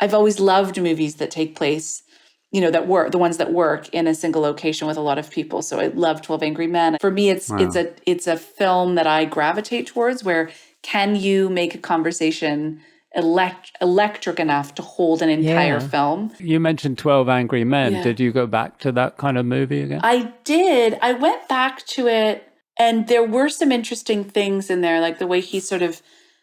I've always loved movies that take place, that work, the ones that work in a single location with a lot of people. So I love 12 Angry Men. For me, it's a film that I gravitate towards, where can you make a conversation electric enough to hold an entire film? You mentioned 12 Angry Men. Yeah. Did you go back to that kind of movie again? I did. I went back to it, and there were some interesting things in there, like the way he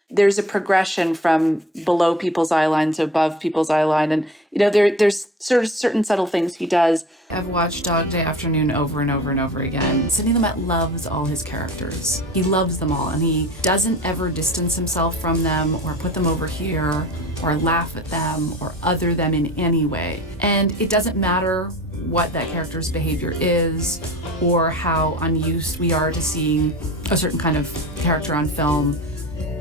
there's a progression from below people's eye line to above people's eye line. And, there's sort of certain subtle things he does. I've watched Dog Day Afternoon over and over and over again. Sidney Lumet loves all his characters. He loves them all, and he doesn't ever distance himself from them or put them over here or laugh at them or other them in any way. And it doesn't matter what that character's behavior is or how unused we are to seeing a certain kind of character on film.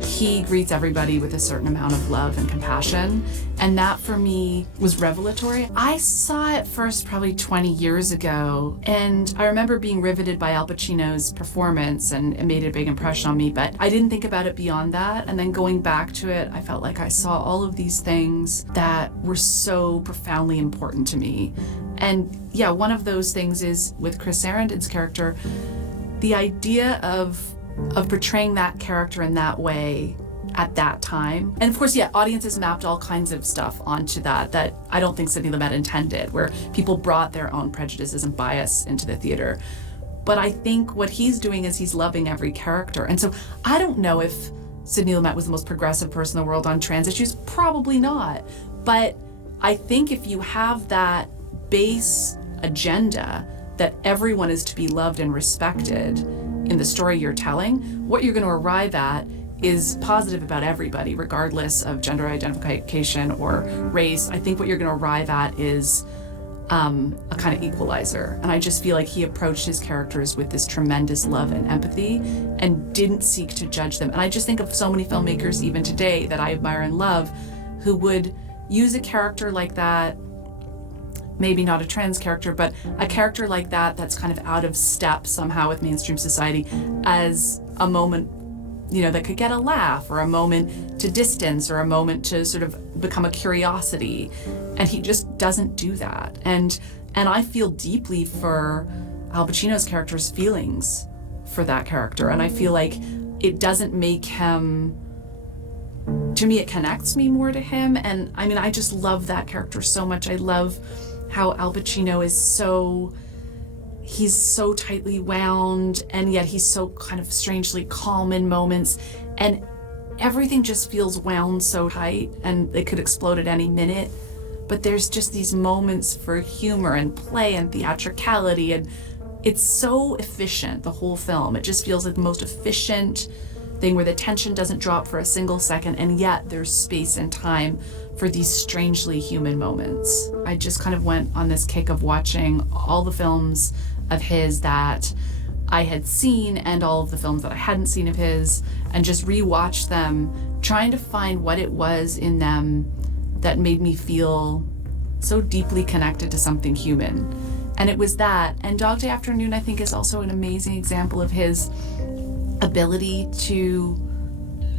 He greets everybody with a certain amount of love and compassion. And that for me was revelatory. I saw it first probably 20 years ago. And I remember being riveted by Al Pacino's performance, and it made a big impression on me. But I didn't think about it beyond that. And then going back to it, I felt like I saw all of these things that were so profoundly important to me. And yeah, one of those things is with Chris Sarandon's character, the idea of portraying that character in that way at that time. And of course, yeah, audiences mapped all kinds of stuff onto that I don't think Sidney Lumet intended, where people brought their own prejudices and bias into the theater. But I think what he's doing is he's loving every character. And so I don't know if Sidney Lumet was the most progressive person in the world on trans issues. Probably not. But I think if you have that base agenda that everyone is to be loved and respected in the story you're telling, what you're going to arrive at is positive about everybody, regardless of gender identification or race. I think what you're going to arrive at is a kind of equalizer. And I just feel like he approached his characters with this tremendous love and empathy and didn't seek to judge them. And I just think of so many filmmakers even today that I admire and love who would use a character like that, maybe not a trans character, but a character like that's kind of out of step somehow with mainstream society, as a moment, that could get a laugh, or a moment to distance, or a moment to sort of become a curiosity. And he just doesn't do that. And I feel deeply for Al Pacino's character's feelings for that character. And I feel like it doesn't make him, to me, it connects me more to him. And I mean, I just love that character so much. I love how Al Pacino is he's so tightly wound, and yet he's so kind of strangely calm in moments, and everything just feels wound so tight, and it could explode at any minute. But there's just these moments for humor and play and theatricality, and it's so efficient, the whole film. It just feels like the most efficient thing, where the tension doesn't drop for a single second, and yet there's space and time for these strangely human moments. I just kind of went on this kick of watching all the films of his that I had seen and all of the films that I hadn't seen of his, and just rewatched them, trying to find what it was in them that made me feel so deeply connected to something human. And it was that. And Dog Day Afternoon, I think, is also an amazing example of his ability to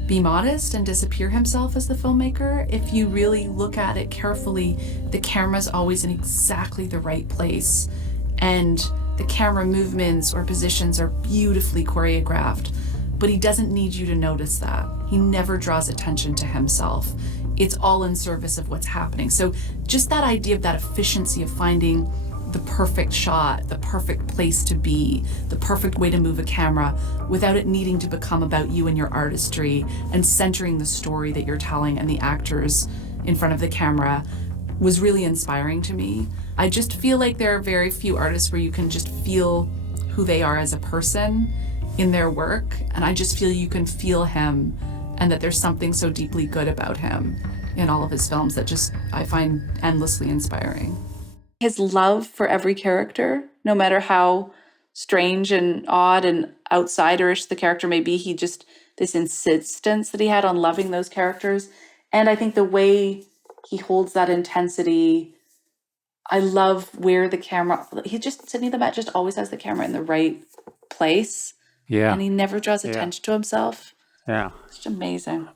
be modest and disappear himself as the filmmaker. If you really look at it carefully, the camera's always in exactly the right place, and the camera movements or positions are beautifully choreographed, but he doesn't need you to notice that. He never draws attention to himself. It's all in service of what's happening. So just that idea of that efficiency of finding the perfect shot, the perfect place to be, the perfect way to move a camera without it needing to become about you and your artistry, and centering the story that you're telling and the actors in front of the camera, was really inspiring to me. I just feel like there are very few artists where you can just feel who they are as a person in their work, and I just feel you can feel him, and that there's something so deeply good about him in all of his films that just I find endlessly inspiring. His love for every character, no matter how strange and odd and outsiderish the character may be, this insistence that he had on loving those characters. And I think the way he holds that intensity, I love where the camera, Sidney Lumet just always has the camera in the right place. Yeah. And he never draws attention to himself. Yeah. It's just amazing.